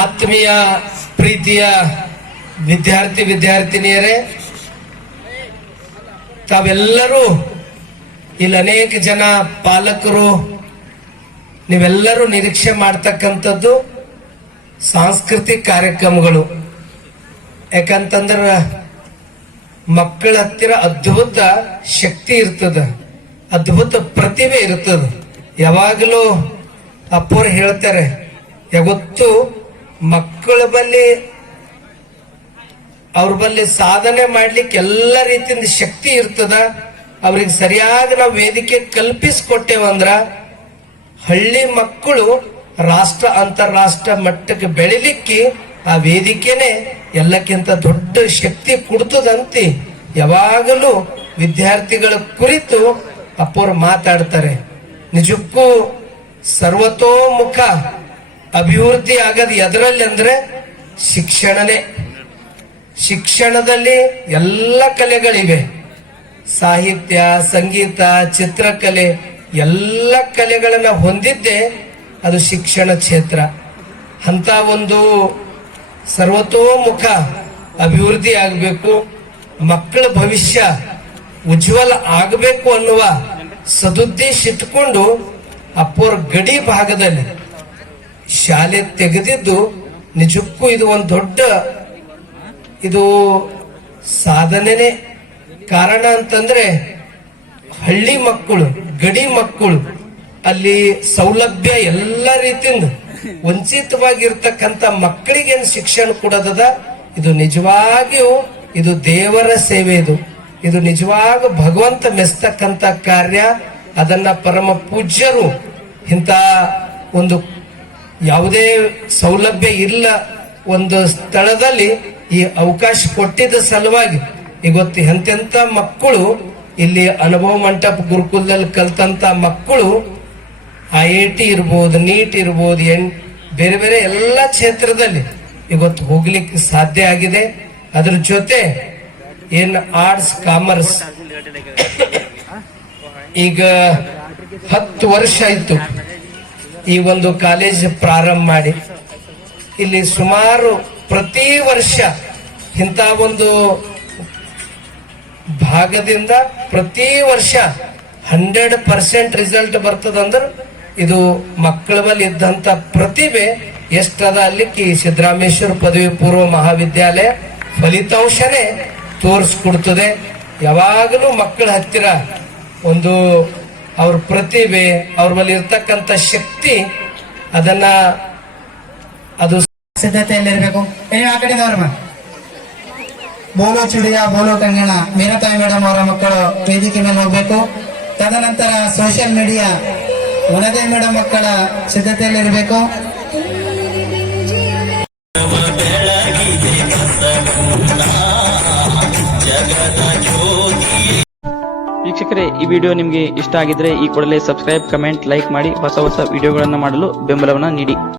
ಆತ್ಮೀಯ ಪ್ರೀತಿಯ ವಿದ್ಯಾರ್ಥಿನಿಯರೇ, ತಾವೆಲ್ಲರೂ ಇಲ್ಲಿ ಅನೇಕ ಜನ ಪಾಲಕರು ನೀವೆಲ್ಲರೂ ನಿರೀಕ್ಷೆ ಮಾಡ್ತಕ್ಕಂಥದ್ದು ಸಾಂಸ್ಕೃತಿಕ ಕಾರ್ಯಕ್ರಮಗಳು. ಯಾಕಂತಂದ್ರ ಮಕ್ಕಳ ಹತ್ತಿರ ಅದ್ಭುತ ಶಕ್ತಿ ಇರ್ತದ, ಅದ್ಭುತ ಪ್ರತಿಭೆ ಇರ್ತದ. ಯಾವಾಗಲೂ ಅಪ್ಪೋರು ಹೇಳ್ತಾರೆ, ಯಾವತ್ತು ಮಕ್ಕಳ ಅವ್ರ ಬಲ್ಲಿ ಸಾಧನೆ ಮಾಡ್ಲಿಕ್ಕೆ ಎಲ್ಲ ರೀತಿಯಿಂದ ಶಕ್ತಿ ಇರ್ತದ. ಅವ್ರಿಗೆ ಸರಿಯಾಗಿ ನಾವು ವೇದಿಕೆ ಕಲ್ಪಿಸಿಕೊಟ್ಟೇವಂದ್ರ ಹಳ್ಳಿ ಮಕ್ಕಳು ರಾಷ್ಟ್ರ ಅಂತಾರಾಷ್ಟ್ರ ಮಟ್ಟಕ್ಕೆ ಬೆಳಿಲಿಕ್ಕೆ ಆ ವೇದಿಕೆನೆ ಎಲ್ಲಕ್ಕಿಂತ ದೊಡ್ಡ ಶಕ್ತಿ ಕೊಡ್ತದಂತೆ ಯಾವಾಗಲೂ ವಿದ್ಯಾರ್ಥಿಗಳ ಕುರಿತು ಅಪ್ಪೋರು ಮಾತಾಡ್ತಾರೆ. ನಿಜಕ್ಕೂ ಸರ್ವತೋಮುಖ ಅಭಿವೃದ್ಧಿ ಆಗದು ಎದರಲ್ಲಿ ಅಂದ್ರೆ ಶಿಕ್ಷಣನೇ. ಶಿಕ್ಷಣದಲ್ಲಿ ಎಲ್ಲ ಕಲೆಗಳಿವೆ, ಸಾಹಿತ್ಯ, ಸಂಗೀತ, ಚಿತ್ರಕಲೆ, ಎಲ್ಲ ಕಲೆಗಳನ್ನ ಹೊಂದಿದ್ದೆ ಅದು ಶಿಕ್ಷಣ ಕ್ಷೇತ್ರ. ಅಂತ ಒಂದು ಸರ್ವತೋಮುಖ ಅಭಿವೃದ್ಧಿ ಆಗಬೇಕು, ಮಕ್ಕಳ ಭವಿಷ್ಯ ಉಜ್ವಲ ಆಗಬೇಕು ಅನ್ನುವ ಸದುದ್ದೇಶ ಇಟ್ಕೊಂಡು ಅಪ್ಪೋರ್ ಗಡಿ ಭಾಗದಲ್ಲಿ ಶಾಲೆ ತೆಗೆದಿದ್ದು ನಿಜಕ್ಕೂ ಇದು ಒಂದು ದೊಡ್ಡ ಇದು ಸಾಧನೆನೇ. ಕಾರಣ ಅಂತಂದ್ರೆ ಹಳ್ಳಿ ಮಕ್ಕಳು, ಗಡಿ ಮಕ್ಕಳು, ಅಲ್ಲಿ ಸೌಲಭ್ಯ ಎಲ್ಲ ರೀತಿಯಿಂದ ವಂಚಿತವಾಗಿರ್ತಕ್ಕಂಥ ಮಕ್ಕಳಿಗೇನು ಶಿಕ್ಷಣ ಕೊಡೋದದ, ಇದು ನಿಜವಾಗಿಯೂ ಇದು ದೇವರ ಸೇವೆ. ಇದು ನಿಜವಾಗ ಭಗವಂತ ಮೆಸ್ತಕ್ಕಂಥ ಕಾರ್ಯ. ಅದನ್ನ ಪರಮ ಪೂಜ್ಯರು ಇಂಥ ಒಂದು ಯಾವುದೇ ಸೌಲಭ್ಯ ಇಲ್ಲ ಒಂದು ಸ್ಥಳದಲ್ಲಿ ಈ ಅವಕಾಶ ಕೊಟ್ಟಿದ್ದ ಸಲುವಾಗಿ ಇವತ್ತು ಎಂತೆಂತ ಮಕ್ಕಳು ಇಲ್ಲಿ ಅನುಭವ ಮಂಟಪ ಗುರುಕುಲದಲ್ಲಿ ಕಲ್ತಂತ ಮಕ್ಕಳು IIT ಇರ್ಬೋದು, ನೀಟ್ ಇರ್ಬೋದು, ಬೇರೆ ಬೇರೆ ಎಲ್ಲ ಕ್ಷೇತ್ರದಲ್ಲಿ ಇವತ್ತು ಹೋಗ್ಲಿಕ್ಕೆ ಸಾಧ್ಯ ಆಗಿದೆ. ಅದ್ರ ಜೊತೆ ಏನ್ ಆರ್ಟ್ಸ್, ಕಾಮರ್ಸ್ ಈಗ 10 ವರ್ಷ ಆಯ್ತು ಈ ಒಂದು ಕಾಲೇಜ್ ಪ್ರಾರಂಭ ಮಾಡಿ. ಇಲ್ಲಿ ಸುಮಾರು ಪ್ರತಿ ವರ್ಷ ಇಂಥ ಒಂದು ಭಾಗದಿಂದ ಪ್ರತಿ ವರ್ಷ 100% ರಿಸಲ್ಟ್ ಬರ್ತದಂದ್ರೆ ಇದು ಮಕ್ಕಳ ಬಳಿ ಇದ್ದಂತ ಪ್ರತಿಭೆ ಎಷ್ಟದ ಅಲ್ಲಿಕ್ಕೆ ಈ ಸಿದ್ದರಾಮೇಶ್ವರ ಪದವಿ ಪೂರ್ವ ಮಹಾವಿದ್ಯಾಲಯ ಫಲಿತಾಂಶನೇ ತೋರಿಸ್ಕೊಡ್ತದೆ. ಯಾವಾಗಲೂ ಮಕ್ಕಳ ಹತ್ತಿರ ಒಂದು ಅವ್ರ ಪ್ರತಿಭೆ, ಅವ್ರ ಬಳಿ ಇರ್ತಕ್ಕಂಥ ಶಕ್ತಿ, ಅದನ್ನ ಅದು ಸಿದ್ಧತೆಯಲ್ಲಿರ್ಬೇಕು. ಆ ಕಡೆದವ್ರ ಬೋಲೋ ಚುಡಿಯ, ಬೋಲೋ ಕಂಗಣ, ಮೀರಾತಾಯಿ ಮೇಡಮ್ ಅವರ ಮಕ್ಕಳು ವೇದಿಕೆ ಮೇಲೆ ಹೋಗ್ಬೇಕು. ತದನಂತರ ಸೋಷಿಯಲ್ ಮೀಡಿಯಾ ವನದೇ ಮೇಡಮ್ ಮಕ್ಕಳ ಸಿದ್ಧತೆಯಲ್ಲಿರಬೇಕು. ವೀಕ್ಷಕರೇ, ಈ ವಿಡಿಯೋ ನಿಮಗೆ ಇಷ್ಟ ಆಗಿದ್ರೆ ಈ ಕೂಡಲೇ ಸಬ್ಸ್ಕ್ರೈಬ್, ಕಮೆಂಟ್, ಲೈಕ್ ಮಾಡಿ ಹೊಸ ಹೊಸ ವಿಡಿಯೋಗಳನ್ನು ಮಾಡಲು ಬೆಂಬಲವನ್ನು ನೀಡಿ.